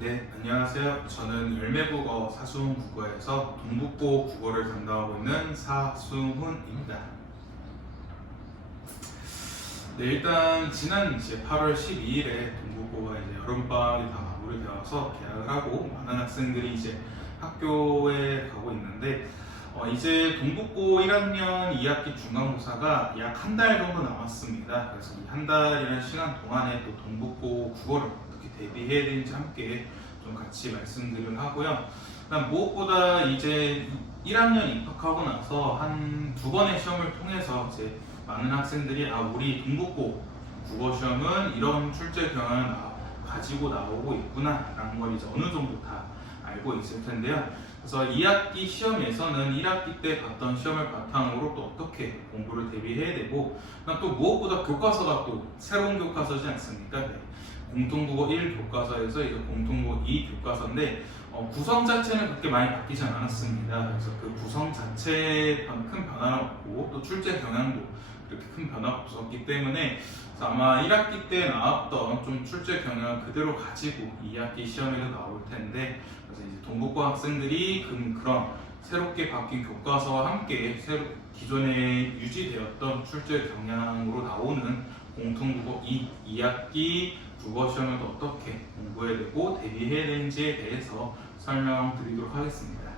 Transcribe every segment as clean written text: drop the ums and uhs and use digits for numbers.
네, 안녕하세요. 저는 열매국어 사수훈 국어에서 동북고 국어를 담당하고 있는 사수훈입니다. 네, 일단 지난 이제 8월 12일에 동북고가 이제 여름방학이 다 마무리되어서 개학을 하고 많은 학생들이 이제 학교에 가고 있는데 이제 동북고 1학년 2학기 중간고사가 약 한 달 정도 남았습니다. 그래서 이 한 달이라는 시간 동안에 또 동북고 국어를 어떻게 대비해야 되는지 함께 좀 같이 말씀드리려 하고요. 무엇보다 이제 1학년 입학하고 나서 한 두 번의 시험을 통해서 이제 많은 학생들이 우리 동북고 국어 시험은 이런 출제 경향을 가지고 나오고 있구나 라는 걸 이제 어느 정도 다 알고 있을 텐데요. 그래서 2학기 시험에서는 1학기 때 봤던 시험을 바탕으로 또 어떻게 공부를 대비해야 되고, 또 무엇보다 교과서가 또 새로운 교과서지 않습니까? 네. 공통국어 1 교과서에서 이제 공통국어 2 교과서인데 구성 자체는 그렇게 많이 바뀌지 않았습니다. 그래서 그 구성 자체에 큰 변화는 없고 또 출제 경향도 그렇게 큰 변화가 없었기 때문에 아마 1학기 때 나왔던 좀 출제 경향을 그대로 가지고 2학기 시험에도 나올 텐데, 그래서 이제 동북고 학생들이 그런 새롭게 바뀐 교과서와 함께 기존에 유지되었던 출제 경향으로 나오는 공통국어 2학기 국어 시험을 어떻게 공부해야 되고 대비해야 되는지에 대해서 설명드리도록 하겠습니다.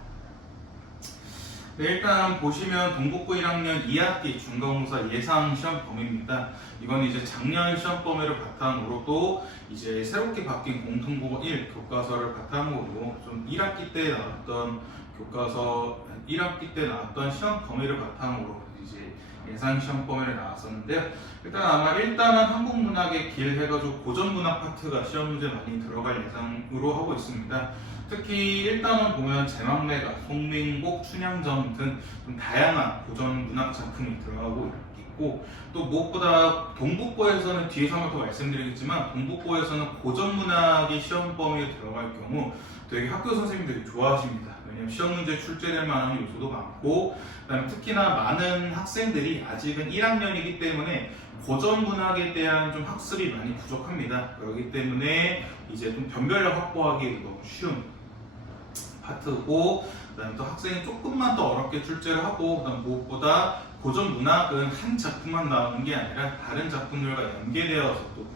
네, 일단 보시면 동북고 1학년 2학기 중간고사 예상 시험 범위입니다. 이건 이제 작년 시험 범위를 바탕으로 또 이제 새롭게 바뀐 공통국어 1 교과서를 바탕으로 좀 1학기 때 나왔던 교과서 1학기 때 나왔던 시험 범위를 바탕으로 이제 예상 시험 범위를 나왔었는데요. 일단 아마 1단원 한국문학의 길 해가지고 고전문학 파트가 시험 문제 많이 들어갈 예상으로 하고 있습니다. 특히 1단원 보면 제막내가, 송민곡, 춘향전 등 좀 다양한 고전문학 작품이 들어가고 있고, 또 무엇보다 동북고에서는 뒤에서 한번 더 말씀드리겠지만 동북고에서는 고전문학이 시험 범위에 들어갈 경우 되게 학교 선생님들이 좋아하십니다. 왜냐하면 시험 문제 출제될 만한 요소도 많고, 그다음에 특히나 많은 학생들이 아직은 1학년이기 때문에 고전 문학에 대한 좀 학습이 많이 부족합니다. 그렇기 때문에 이제 좀 변별력 확보하기 너무 쉬운 파트고, 그다음에 또 학생이 조금만 더 어렵게 출제를 하고, 그다음 무엇보다 고전 문학은 한 작품만 나오는 게 아니라 다른 작품들과 연계되어서 또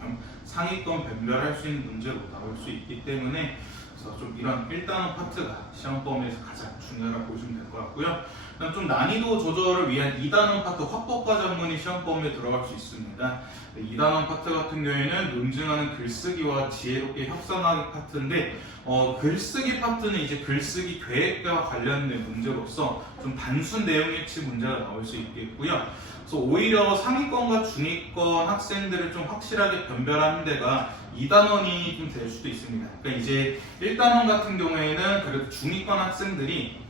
상위권 변별할 수 있는 문제로 나올 수 있기 때문에, 그래서 좀 이런 1단원 파트가 시험 범위에서 가장 중요하다고 보시면 될 것 같고요. 좀 난이도 조절을 위한 2단원 파트 화법과 전문이 시험 범위에 들어갈 수 있습니다. 2단원 파트 같은 경우에는 논증하는 글쓰기와 지혜롭게 협상하기 파트인데, 글쓰기 파트는 이제 글쓰기 계획과 관련된 문제로서 좀 단순 내용일치 문제가 나올 수 있겠고요. 그래서 오히려 상위권과 중위권 학생들을 좀 확실하게 변별하는 데가 2단원이 좀 될 수도 있습니다. 그러니까 이제 1단원 같은 경우에는 그래도 중위권 학생들이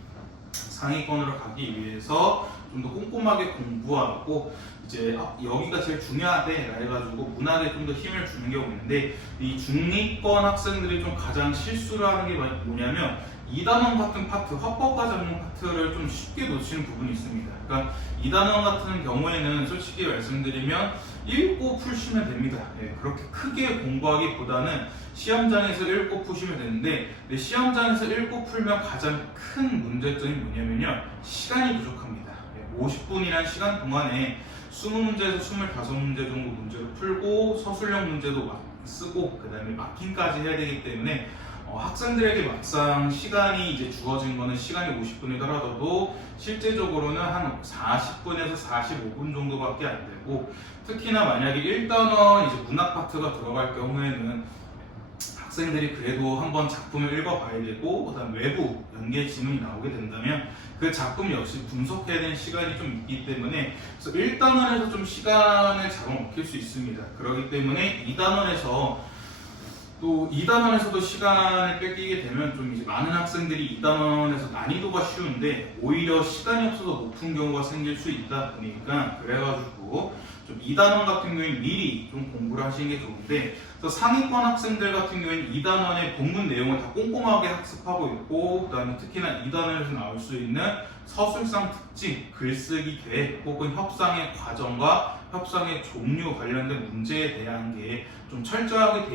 상위권으로 가기 위해서 좀 더 꼼꼼하게 공부하고 이제 여기가 제일 중요하대 해가지고 문학에 좀 더 힘을 주는 경우가 있는데, 이 중위권 학생들이 좀 가장 실수를 하는 게 뭐냐면 2단원 같은 파트, 화법과 전문 파트를 좀 쉽게 놓치는 부분이 있습니다. 그러니까 2단원 같은 경우에는 솔직히 말씀드리면 읽고 푸시면 됩니다. 그렇게 크게 공부하기보다는 시험장에서 읽고 푸시면 되는데, 시험장에서 읽고 풀면 가장 큰 문제점이 뭐냐면요, 시간이 부족합니다. 50분이라는 시간 동안에 20문제에서 25문제 정도 문제를 풀고 서술형 문제도 쓰고 그 다음에 마킹까지 해야 되기 때문에 학생들에게 막상 시간이 이제 주어진 거는 시간이 50분이더라도 실제적으로는 한 40분에서 45분 정도밖에 안 되고, 특히나 만약에 1단원 이제 문학 파트가 들어갈 경우에는 학생들이 그래도 한번 작품을 읽어봐야 되고, 그다음 외부 연계 지문이 나오게 된다면 그 작품 역시 분석해야 되는 시간이 좀 있기 때문에, 그래서 1단원에서 좀 시간을 잡아먹힐 수 있습니다. 그렇기 때문에 2단원에서도 시간을 뺏기게 되면 좀 이제 많은 학생들이 2단원에서 난이도가 쉬운데 오히려 시간이 없어서 높은 경우가 생길 수 있다 보니까, 그래가지고 좀 2단원 같은 경우에는 미리 좀 공부를 하시는 게 좋은데, 그래서 상위권 학생들 같은 경우에는 2단원의 본문 내용을 다 꼼꼼하게 학습하고 있고, 그 다음에 특히나 2단원에서 나올 수 있는 서술상 특징, 글쓰기 계획 혹은 협상의 과정과 협상의 종류 관련된 문제에 대한 게 좀 철저하게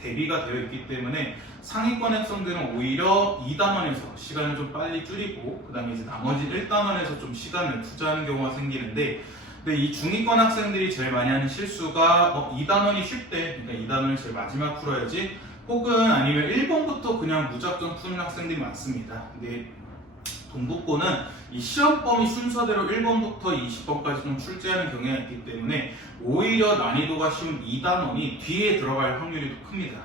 대비가 되어 있기 때문에 상위권 학생들은 오히려 2단원에서 시간을 좀 빨리 줄이고, 그 다음에 이제 나머지 1단원에서 좀 시간을 투자하는 경우가 생기는데, 근데 이 중위권 학생들이 제일 많이 하는 실수가 2단원이 쉽대, 그러니까 2단원을 제일 마지막 풀어야지, 혹은 아니면 1번부터 그냥 무작정 푸는 학생들이 많습니다. 근데 동국고는 이 시험 범위 순서대로 1번부터 20번까지 좀 출제하는 경향이 있기 때문에 오히려 난이도가 쉬운 2단원이 뒤에 들어갈 확률이 더 큽니다.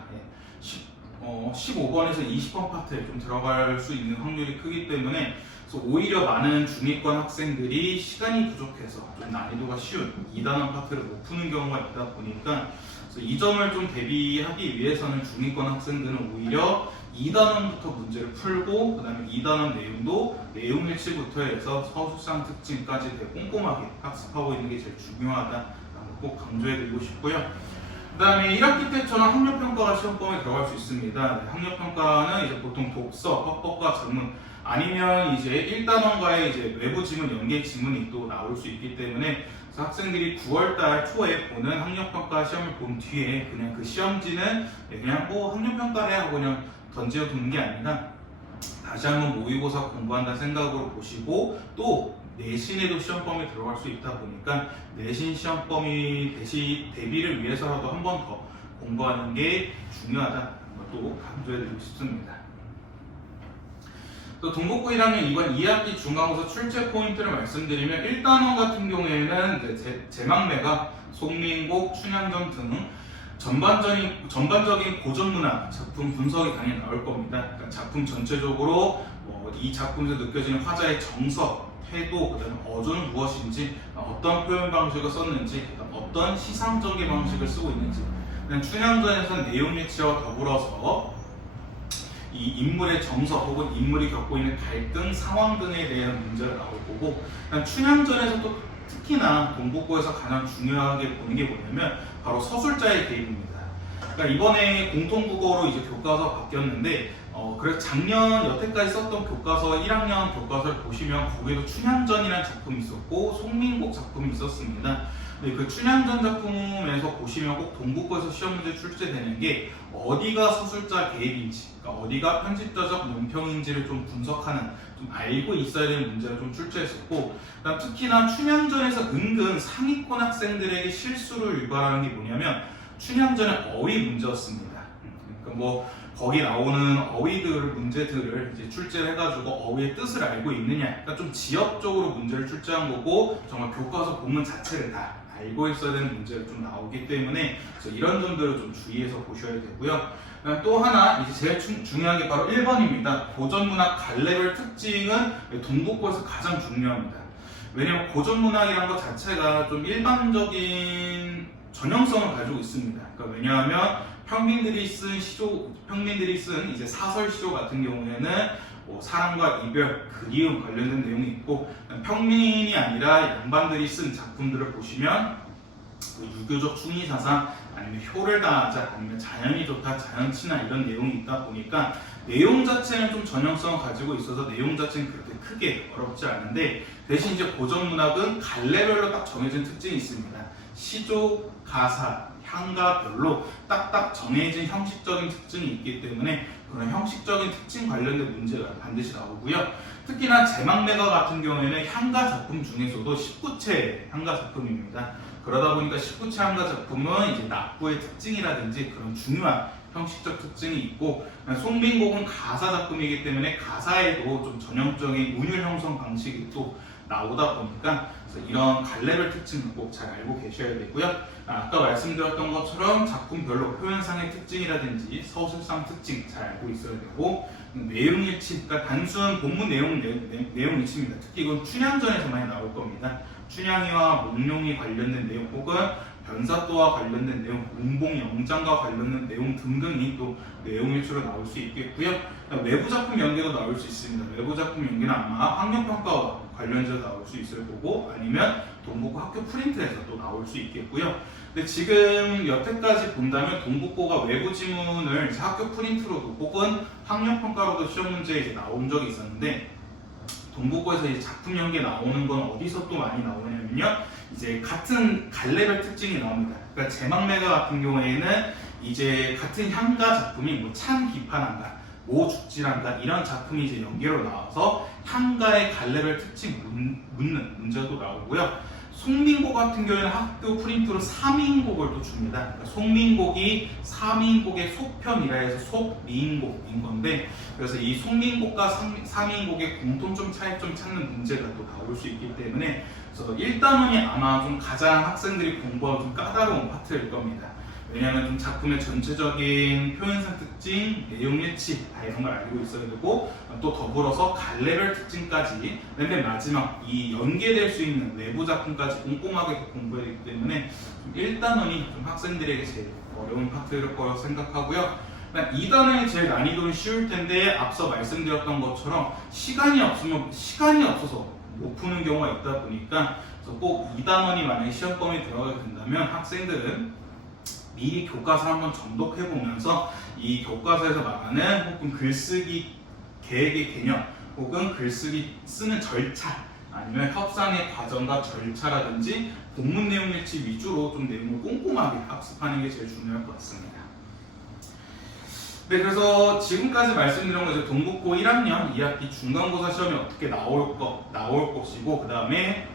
15번에서 20번 파트에 좀 들어갈 수 있는 확률이 크기 때문에, 그래서 오히려 많은 중위권 학생들이 시간이 부족해서 좀 난이도가 쉬운 2단원 파트를 못 푸는 경우가 있다 보니까, 그래서 이 점을 좀 대비하기 위해서는 중위권 학생들은 오히려 2단원부터 문제를 풀고, 그 다음에 2단원 내용도 내용 일치부터 해서 서술상 특징까지 되게 꼼꼼하게 학습하고 있는 게 제일 중요하다라고 꼭 강조해드리고 싶고요. 그 다음에 1학기 때처럼 학력평가가 시험범위에 들어갈 수 있습니다. 학력평가는 이제 보통 독서, 협법과 전문, 아니면 이제 1단원과의 이제 외부 지문, 연계 지문이 또 나올 수 있기 때문에, 그래서 학생들이 9월달 초에 보는 학력평가 시험을 본 뒤에 그냥 그 시험지는 그냥 학력평가래 하고 그냥 던져 두는 게 아니라 다시 한번 모의고사 공부한다는 생각으로 보시고, 또 내신에도 시험 범위에 들어갈 수 있다 보니까 내신 시험 범위 대비를 위해서라도 한 번 더 공부하는 게 중요하다는 것도 강조해드리고 싶습니다. 또 동국고 1학년 이번 2학기 중간고사 출제 포인트를 말씀드리면, 1단원 같은 경우에는 제망매가, 송민곡, 춘향전 등 전반적인 고전문학 작품 분석이 당연히 나올 겁니다. 그러니까 작품 전체적으로 이 작품에서 느껴지는 화자의 정서, 태도, 그다음에 어조는 무엇인지, 어떤 표현 방식을 썼는지, 어떤 시상적인 방식을 쓰고 있는지, 그냥 춘향전에서는 내용 일치와 더불어서 이 인물의 정서 혹은 인물이 겪고 있는 갈등, 상황 등에 대한 문제가 나올 거고, 춘향전에서 또 특히나 동국고에서 가장 중요하게 보는 게 뭐냐면 바로 서술자의 개입입니다. 그러니까 이번에 공통국어로 이제 교과서 바뀌었는데, 그래서 작년 여태까지 썼던 교과서 1학년 교과서를 보시면 거기도 춘향전이라는 작품이 있었고 송민곡 작품이 있었습니다. 근데 그 춘향전 작품에서 보시면 꼭 동국고에서 시험 문제 출제되는 게 어디가 서술자 개입인지, 그러니까 어디가 편집자적 논평인지를 좀 분석하는, 좀 알고 있어야 되는 문제를 좀 출제했었고, 그다음 특히나 춘향전에서 은근 상위권 학생들에게 실수를 유발하는 게 뭐냐면 춘향전의 어휘 문제였습니다. 그러니까 거기 나오는 어휘들 문제들을 이제 출제를 해가지고 어휘의 뜻을 알고 있느냐, 그러니까 좀 지역적으로 문제를 출제한 거고, 정말 교과서 본문 자체를 다 알고 있어야 되는 문제가 좀 나오기 때문에, 그래서 이런 점들을 좀 주의해서 보셔야 되고요. 또 하나 이제 제일 중요한 게 바로 1번입니다. 고전문학 갈래별 특징은 동국고에서 가장 중요합니다. 왜냐하면 고전문학이라는 것 자체가 좀 일반적인 전형성을 가지고 있습니다. 그러니까 왜냐하면 평민들이 쓴 이제 사설 시조 같은 경우에는 사랑과 이별, 그리움 관련된 내용이 있고, 평민이 아니라 양반들이 쓴 작품들을 보시면 유교적 충의사상, 아니면 효를 다하자, 아니면 자연이 좋다, 자연친화 이런 내용이 있다 보니까 내용 자체는 좀 전형성을 가지고 있어서 내용 자체는 그렇게 크게 어렵지 않은데, 대신 이제 고전문학은 갈래별로 딱 정해진 특징이 있습니다. 시조, 가사, 향가별로 딱딱 정해진 형식적인 특징이 있기 때문에 그런 형식적인 특징 관련된 문제가 반드시 나오고요. 특히나 제망매가 같은 경우에는 향가 작품 중에서도 19채 향가 작품입니다. 그러다 보니까 19채 향가 작품은 이제 납부의 특징이라든지 그런 중요한 형식적 특징이 있고, 송민곡은 가사 작품이기 때문에 가사에도 좀 전형적인 운율 형성 방식이 또 나오다 보니까, 그래서 이런 갈래별 특징을 꼭 잘 알고 계셔야 되고요. 아까 말씀드렸던 것처럼 작품별로 표현상의 특징이라든지 서술상 특징 잘 알고 있어야 되고, 내용 일치, 그러니까 단순 본문 내용 일치입니다. 특히 이건 춘향전에서 많이 나올 겁니다. 춘향이와 몽룡이 관련된 내용, 혹은 변사또와 관련된 내용, 운봉영장과 관련된 내용 등등이 또 내용 일치로 나올 수 있겠고요. 외부 작품 연계도 나올 수 있습니다. 외부 작품 연계는 아마 학력평가와 관련해서 나올 수 있을 거고 아니면 동북고 학교 프린트에서 또 나올 수 있겠고요. 근데 지금 여태까지 본다면 동북고가 외부 지문을 이제 학교 프린트로도 혹은 학력평가로도 시험 문제에 이제 나온 적이 있었는데 동북고에서 이제 작품 연계 나오는 건 어디서 또 많이 나오냐면요. 이제 같은 갈래별 특징이 나옵니다. 그러니까 제막매가 같은 경우에는 이제 같은 향가 작품이 뭐 찬 비판한가, 모 죽지란가 이런 작품이 이제 연계로 나와서 향가의 갈래별 특징 묻는 문제도 나오고요. 송민고 같은 경우에는 학교 프린트로 3인곡을 또 줍니다. 그러니까 송민곡이 3인곡의 속편이라 해서 속미인곡인 건데 그래서 이 송민곡과 3인곡의 공통점 차이점 찾는 문제가 또 나올 수 있기 때문에 그래서 1단원이 아마 좀 가장 학생들이 공부하기 좀 까다로운 파트일 겁니다. 왜냐하면 좀 작품의 전체적인 표현상 특징, 내용 일치 이런 걸 알고 있어야 되고 또 더불어서 갈래별 특징까지 맨 마지막 이 연계될 수 있는 외부 작품까지 꼼꼼하게 공부해야 되기 때문에 좀 1단원이 좀 학생들에게 제일 어려운 파트일 거라고 생각하고요. 2단원이 제일 난이도는 쉬울 텐데 앞서 말씀드렸던 것처럼 시간이 없어서 못 푸는 경우가 있다 보니까 그래서 꼭 2단원이 만약에 시험범위에 들어가게 된다면 학생들은 미리 교과서 한번 정독해보면서 이 교과서에서 말하는 혹은 글쓰기 계획의 개념 혹은 글쓰기 쓰는 절차 아니면 협상의 과정과 절차라든지 본문 내용 일치 위주로 좀 내용을 꼼꼼하게 학습하는 게 제일 중요할 것 같습니다. 네, 그래서 지금까지 말씀드린 건 이제 동북고 1학년 2학기 중간고사 시험이 어떻게 나올 것이고 그 다음에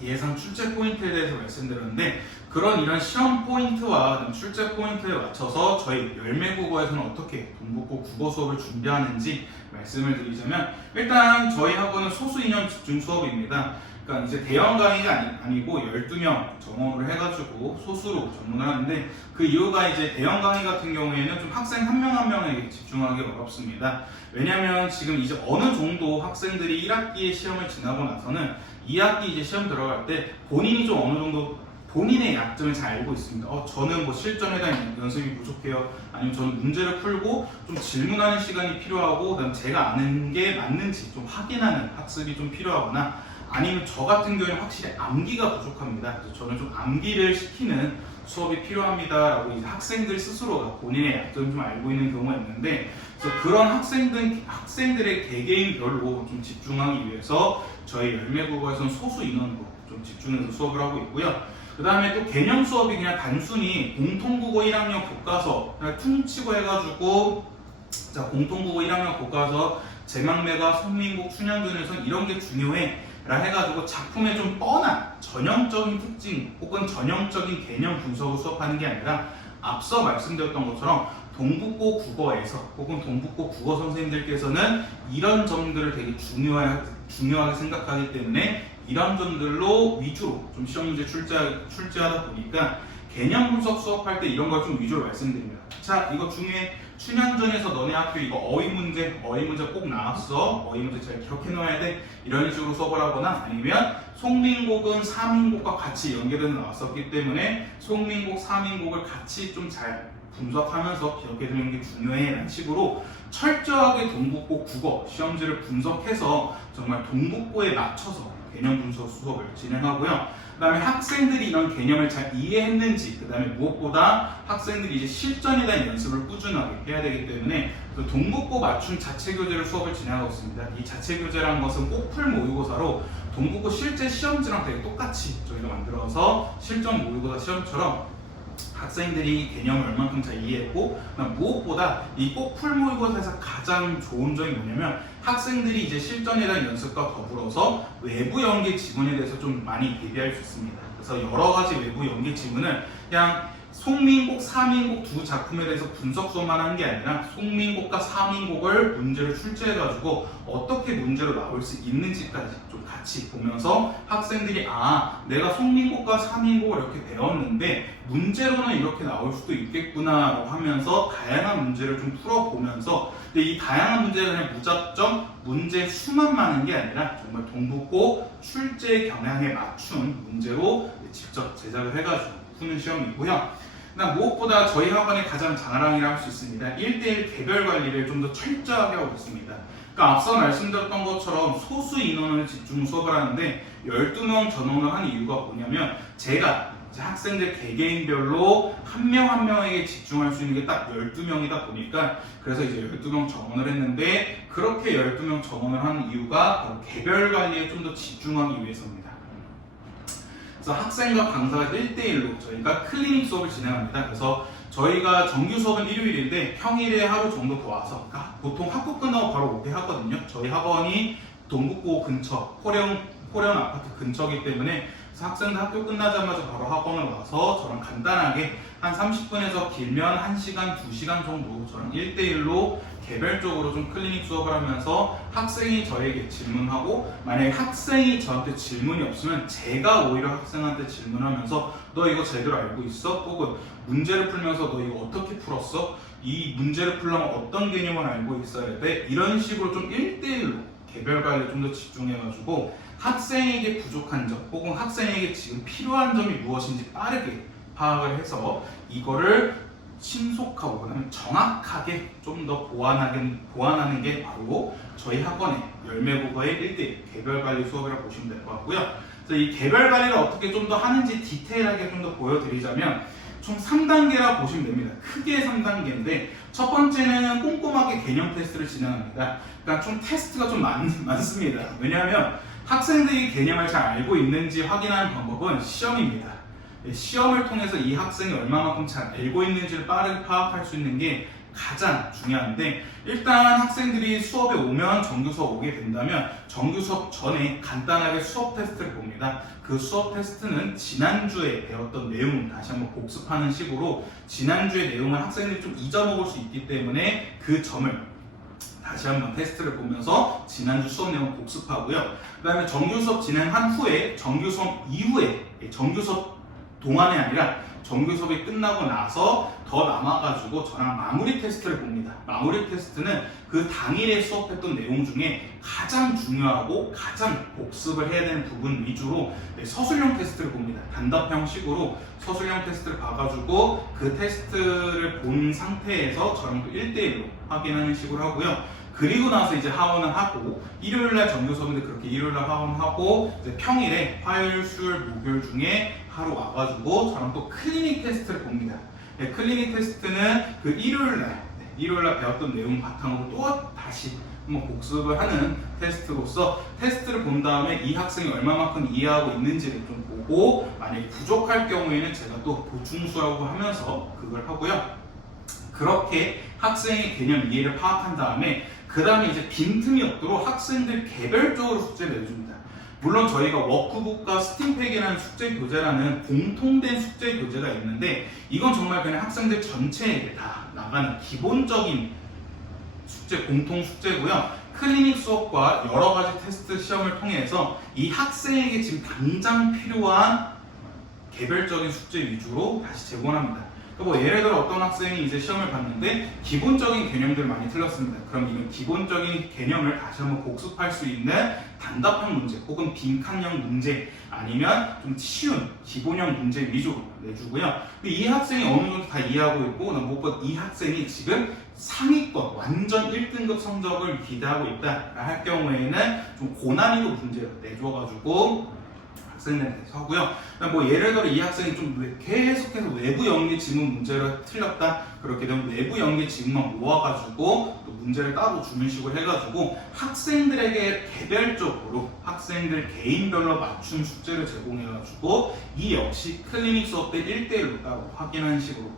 예상 출제 포인트에 대해서 말씀드렸는데 이런 시험 포인트와 출제 포인트에 맞춰서 저희 열매국어에서는 어떻게 동북고 국어 수업을 준비하는지 말씀을 드리자면 일단 저희 학원은 소수 인원 집중 수업입니다. 그러니까 이제 대형 강의가 아니고 12명 정원으로 해가지고 소수로 전문을 하는데 그 이유가 이제 대형 강의 같은 경우에는 좀 학생 한 명 한 명에게 집중하기 어렵습니다. 왜냐하면 지금 이제 어느 정도 학생들이 1학기에 시험을 지나고 나서는 2학기 이제 시험 들어갈 때 본인이 좀 어느 정도 본인의 약점을 잘 알고 있습니다. 저는 뭐 실전에 대한 연습이 부족해요. 아니면 저는 문제를 풀고 좀 질문하는 시간이 필요하고 그다음 제가 아는 게 맞는지 좀 확인하는 학습이 좀 필요하거나 아니면 저 같은 경우에는 확실히 암기가 부족합니다. 그래서 저는 좀 암기를 시키는 수업이 필요합니다라고 이제 학생들 스스로가 본인의 약점을 좀 알고 있는 경우가 있는데 그래서 그런 학생들의 개개인별로 좀 집중하기 위해서 저희 열매국어에서는 소수 인원으로 좀 집중해서 수업을 하고 있고요. 그 다음에 또 개념 수업이 그냥 단순히 공통국어 1학년 교과서 그냥 퉁치고 해가지고 자 공통국어 1학년 교과서 제막매가 송민국 춘향전에선 이런 게 중요해 라 해가지고 작품의 좀 뻔한 전형적인 특징 혹은 전형적인 개념 분석을 수업하는 게 아니라 앞서 말씀드렸던 것처럼 동북고 국어에서 혹은 동북고 국어 선생님들께서는 이런 점들을 되게 중요하게 생각하기 때문에 이런 점들로 위주로 좀 시험 문제 출제하다 보니까 개념 분석 수업할 때 이런 걸 좀 위주로 말씀드립니다. 자, 이거 중에 춘향전에서 너네 학교 이거 어휘 문제 꼭 나왔어. 어휘 문제 잘 기억해 놓아야 돼. 이런 식으로 수업을 하거나 아니면 송민곡은 3인곡과 같이 연계돼서 나왔었기 때문에 송민곡, 3인곡을 같이 좀 잘 분석하면서 기억해 두는 게 중요해 라는 식으로 철저하게 동북고 국어 시험지를 분석해서 정말 동북고에 맞춰서 개념 분석 수업을 진행하고요. 그 다음에 학생들이 이런 개념을 잘 이해했는지, 그 다음에 무엇보다 학생들이 이제 실전에 대한 연습을 꾸준하게 해야 되기 때문에 동북고 맞춤 자체 교재를 수업을 진행하고 있습니다. 이 자체 교재라는 것은 꼭풀 모의고사로 동북고 실제 시험지랑 되게 똑같이 저희가 만들어서 실전 모의고사 시험처럼 학생들이 개념을 얼만큼 잘 이해했고 무엇보다 이 꼭풀 모의고사에서 가장 좋은 점이 뭐냐면 학생들이 이제 실전에 대한 연습과 더불어서 외부 연계 지문에 대해서 좀 많이 대비할 수 있습니다. 그래서 여러 가지 외부 연계 지문을 그냥 송민곡, 사민곡 두 작품에 대해서 분석 수업만 하는 게 아니라 송민곡과 사민곡을 문제를 출제해가지고 어떻게 문제로 나올 수 있는지까지 좀 같이 보면서 학생들이 내가 송민곡과 사민곡을 이렇게 배웠는데 문제로는 이렇게 나올 수도 있겠구나 하면서 다양한 문제를 좀 풀어보면서 근데 이 다양한 문제가 그냥 무작정 문제 수만 많은 게 아니라 정말 동북고 출제 경향에 맞춘 문제로 직접 제작을 해가지고 푸는 시험이고요. 그다음 무엇보다 저희 학원의 가장 자랑이라 할 수 있습니다. 1대1 개별 관리를 좀 더 철저하게 하고 있습니다. 그러니까 앞서 말씀드렸던 것처럼 소수 인원을 집중 수업을 하는데 12명 전원을 한 이유가 뭐냐면 제가 학생들 개개인별로 한 명 한 명에게 집중할 수 있는 게 딱 12명이다 보니까 그래서 이제 12명 정원을 했는데 그렇게 12명 정원을 하는 이유가 바로 개별 관리에 좀 더 집중하기 위해서입니다. 그래서 학생과 강사가 1대1로 저희가 클리닉 수업을 진행합니다. 그래서 저희가 정규 수업은 일요일인데 평일에 하루 정도 더 와서 보통 학교 끝나고 바로 오게 하거든요. 저희 학원이 동북고 근처, 코레온 아파트 근처이기 때문에 그래서 학생들 학교 끝나자마자 바로 학원을 와서 저랑 간단하게 한 30분에서 길면 1시간, 2시간 정도 저랑 1대1로 개별적으로 좀 클리닉 수업을 하면서 학생이 저에게 질문하고 만약에 학생이 저한테 질문이 없으면 제가 오히려 학생한테 질문하면서 너 이거 제대로 알고 있어? 혹은 문제를 풀면서 너 이거 어떻게 풀었어? 이 문제를 풀려면 어떤 개념을 알고 있어야 돼? 이런 식으로 좀 1대1로 개별 관리에 좀 더 집중해가지고 학생에게 부족한 점 혹은 학생에게 지금 필요한 점이 무엇인지 빠르게 파악을 해서 이거를 신속하고 그다음에 정확하게 좀 더 보완하는 게 바로 저희 학원의 열매국어의 1대1 개별관리 수업이라고 보시면 될 것 같고요. 그래서 이 개별관리를 어떻게 좀 더 하는지 디테일하게 좀 더 보여드리자면 총 3단계라 보시면 됩니다. 크게 3단계인데 첫 번째는 꼼꼼하게 개념 테스트를 진행합니다. 그러니까 좀 테스트가 좀 많습니다. 왜냐하면 학생들이 개념을 잘 알고 있는지 확인하는 방법은 시험입니다. 시험을 통해서 이 학생이 얼마만큼 잘 알고 있는지를 빠르게 파악할 수 있는 게 가장 중요한데 일단 학생들이 수업에 오면 정규 수업 오게 된다면 정규 수업 전에 간단하게 수업 테스트를 봅니다. 그 수업 테스트는 지난주에 배웠던 내용 다시 한번 복습하는 식으로 지난주의 내용을 학생들이 좀 잊어먹을 수 있기 때문에 그 점을 다시 한번 테스트를 보면서 지난주 수업 내용 복습하고요. 그 다음에 정규 수업 진행한 후에 정규 수업 이후에 정규 수업 동안이 아니라 정규 수업이 끝나고 나서 더 남아가지고 저랑 마무리 테스트를 봅니다. 마무리 테스트는 그 당일에 수업했던 내용 중에 가장 중요하고 가장 복습을 해야 되는 부분 위주로 서술형 테스트를 봅니다. 단답형식으로 서술형 테스트를 봐가지고 그 테스트를 본 상태에서 저랑 또 1대1로 확인하는 식으로 하고요. 그리고 나서 이제 하원을 하고 일요일날 정규 수업인데 그렇게 일요일날 하원하고 이제 평일에 화요일, 수요일, 목요일 중에 하루 와가지고 저랑 또 클리닉 테스트를 봅니다. 네, 클리닉 테스트는 그 일요일날 배웠던 내용 바탕으로 또 다시 한번 복습을 하는 테스트로서 테스트를 본 다음에 이 학생이 얼마만큼 이해하고 있는지를 좀 보고 만약에 부족할 경우에는 제가 또 보충 수업을 하면서 그걸 하고요. 그렇게 학생의 개념 이해를 파악한 다음에 그 다음에 이제 빈틈이 없도록 학생들 개별적으로 숙제를 내줍니다. 물론 저희가 워크북과 스팀팩이라는 숙제 교재라는 공통된 숙제 교재가 있는데 이건 정말 그냥 학생들 전체에게 다 나가는 기본적인 숙제, 공통 숙제고요. 클리닉 수업과 여러 가지 테스트 시험을 통해서 이 학생에게 지금 당장 필요한 개별적인 숙제 위주로 다시 제공합니다. 뭐 예를 들어 어떤 학생이 이제 시험을 봤는데 기본적인 개념들 많이 틀렸습니다. 그럼 이런 기본적인 개념을 다시 한번 복습할 수 있는 단답형 문제 혹은 빈칸형 문제 아니면 좀 쉬운 기본형 문제 위주로 내주고요. 이 학생이 어느 정도 다 이해하고 있고 무엇보다 이 학생이 지금 상위권 완전 1등급 성적을 기대하고 있다 할 경우에는 좀 고난이도 문제를 내줘가지고 학생들한테서 하고요. 뭐 예를 들어 이 학생이 좀 계속해서 외부 연계 지문 문제를 틀렸다. 그렇게 되면 외부 연계 지문만 모아가지고 또 문제를 따로 주는 식으로 해가지고 학생들에게 개별적으로 학생들 개인별로 맞춤 숙제를 제공해가지고 이 역시 클리닉 수업 때 1대1로 따로 확인하는 식으로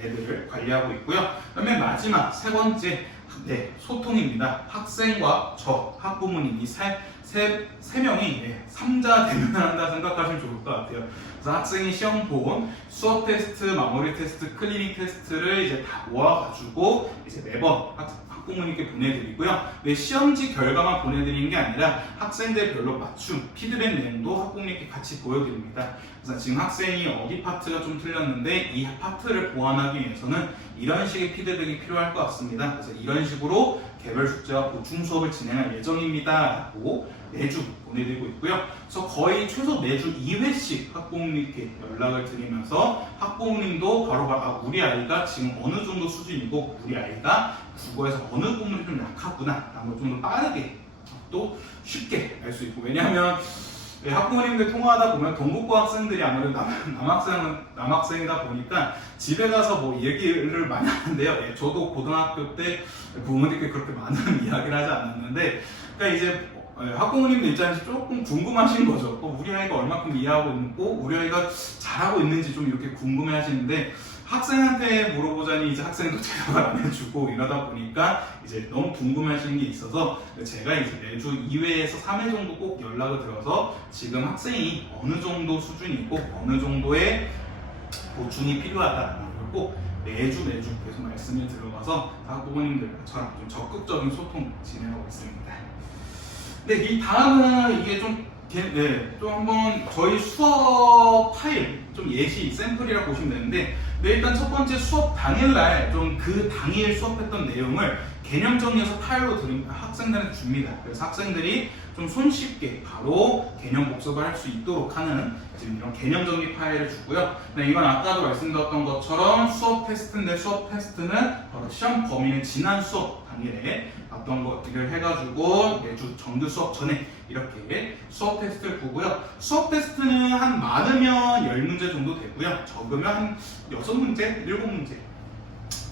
애들을 관리하고 있고요. 그다음에 마지막 세 번째 소통입니다. 학생과 저 학부모님 이 세 명이 3자 대면한다 생각하시면 좋을 것 같아요. 그래서 학생이 시험 본 수업 테스트, 마무리 테스트, 클리닉 테스트를 이제 다 모아가지고 이제 매번 학부모님께 보내드리고요. 시험지 결과만 보내드리는 게 아니라 학생들별로 맞춤 피드백 내용도 학부모님께 같이 보여드립니다. 그래서 지금 학생이 어디 파트가 좀 틀렸는데 이 파트를 보완하기 위해서는 이런 식의 피드백이 필요할 것 같습니다. 그래서 이런 식으로 개별 숙제와 보충 수업을 진행할 예정입니다 라고 매주 보내드리고 있고요. 그래서 거의 최소 매주 2회씩 학부모님께 연락을 드리면서 학부모님도 바로 우리 아이가 지금 어느 정도 수준이고 우리 아이가 국어에서 어느 부분이 좀 약하구나 라는 걸 좀 더 빠르게 또 쉽게 알 수 있고, 왜냐하면 학부모님들 통화하다 보면 동국고 학생들이 아무래도 남학생이다 보니까 집에 가서 뭐 얘기를 많이 하는데요. 저도 고등학교 때 부모님께 그렇게 많은 이야기를 하지 않았는데, 그러니까 이제 학부모님들 입장에서 조금 궁금하신 거죠. 우리 아이가 얼마큼 이해하고 있고 우리 아이가 잘하고 있는지 좀 이렇게 궁금해 하시는데, 학생한테 물어보자니 이제 학생도 대답을 안 해주고 이러다 보니까 이제 너무 궁금해하시는 게 있어서 제가 이제 매주 2회에서 3회 정도 꼭 연락을 드려서 지금 학생이 어느 정도 수준이고 어느 정도의 보충이 필요하다는 걸 꼭 매주 계속 말씀을 들어가서 학부모님들과 저랑 좀 적극적인 소통 진행하고 있습니다. 네, 이 다음은 이게 좀 한번 저희 수업 파일, 좀 예시, 샘플이라고 보시면 되는데, 일단 첫 번째 수업 당일날 좀 그 당일 수업했던 내용을 개념 정리해서 파일로 학생들한테 줍니다. 그래서 학생들이 좀 손쉽게 바로 개념 복습을 할 수 있도록 하는 지금 이런 개념 정리 파일을 주고요. 이건 아까도 말씀드렸던 것처럼 수업 테스트인데, 수업 테스트는 바로 시험 범위는 지난 수업 당일에 어떤 것들을 해가지고 매주 정규 수업 전에 이렇게 수업 테스트를 보고요. 수업 테스트는 한 많으면 10문제 정도 되고요. 적으면 한 6문제, 7문제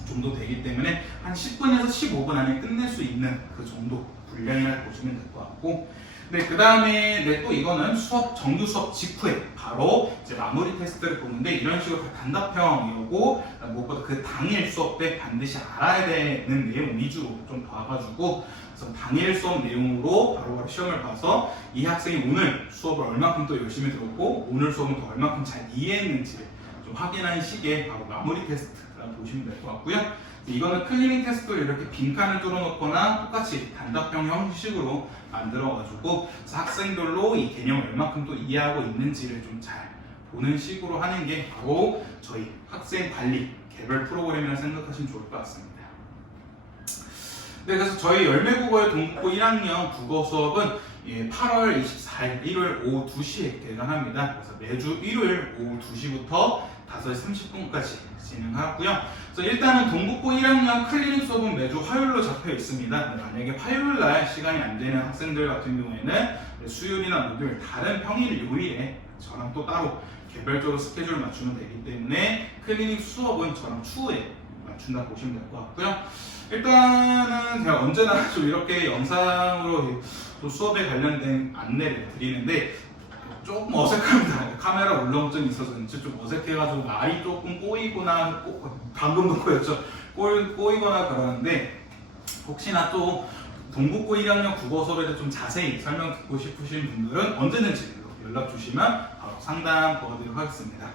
정도 되기 때문에 한 10분에서 15분 안에 끝낼 수 있는 그 정도 분량이라고 보시면 될 것 같고, 그 다음에 또 이거는 정규 수업 직후에 바로 이제 마무리 테스트를 보는데, 이런 식으로 다 단답형이고 무엇보다 그 당일 수업 때 반드시 알아야 되는 내용 위주로 좀 봐가지고, 그래서 당일 수업 내용으로 바로 시험을 봐서 이 학생이 오늘 수업을 얼마큼 또 열심히 들었고 오늘 수업은 또 얼마큼 잘 이해했는지를 좀 확인하는 식의 바로 마무리 테스트라고 보시면 될 것 같고요. 이거는 클리닝 테스트를 이렇게 빈칸을 뚫어놓거나 똑같이 단답형 형식으로 만들어가지고 학생들로 이 개념을 얼마큼 또 이해하고 있는지를 좀 잘 보는 식으로 하는 게 바로 저희 학생 관리 개별 프로그램이라 생각하시면 좋을 것 같습니다. 그래서 저희 열매국어의 동국고 1학년 국어 수업은 8월 24일 일요일 오후 2시에 개강합니다. 그래서 매주 일요일 오후 2시부터 5시 30분까지 진행하고요. 그래서 일단은 동국고 1학년 클리닉 수업은 매주 화요일로 잡혀 있습니다. 만약에 화요일날 시간이 안 되는 학생들 같은 경우에는 수요일이나 목요일 다른 평일 요일에 저랑 또 따로 개별적으로 스케줄을 맞추면 되기 때문에 클리닉 수업은 저랑 추후에 맞춘다 보시면 될 것 같고요. 일단은 제가 언제나 좀 이렇게 영상으로 수업에 관련된 안내를 드리는데 조금 어색합니다. 카메라 울렁증이 있어서 좀 어색해가지고 말이 조금 꼬이거나, 방금도 꼬였죠. 꼬이거나 그러는데, 혹시나 또 동국고 1학년 국어 수업에 대해 좀 자세히 설명 듣고 싶으신 분들은 언제든지 연락 주시면 바로 상담 도와드리도록 하겠습니다.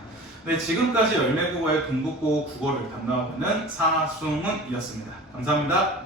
지금까지 열매국어의 동국고 국어를 담당하고 있는 사승훈이었습니다. 감사합니다.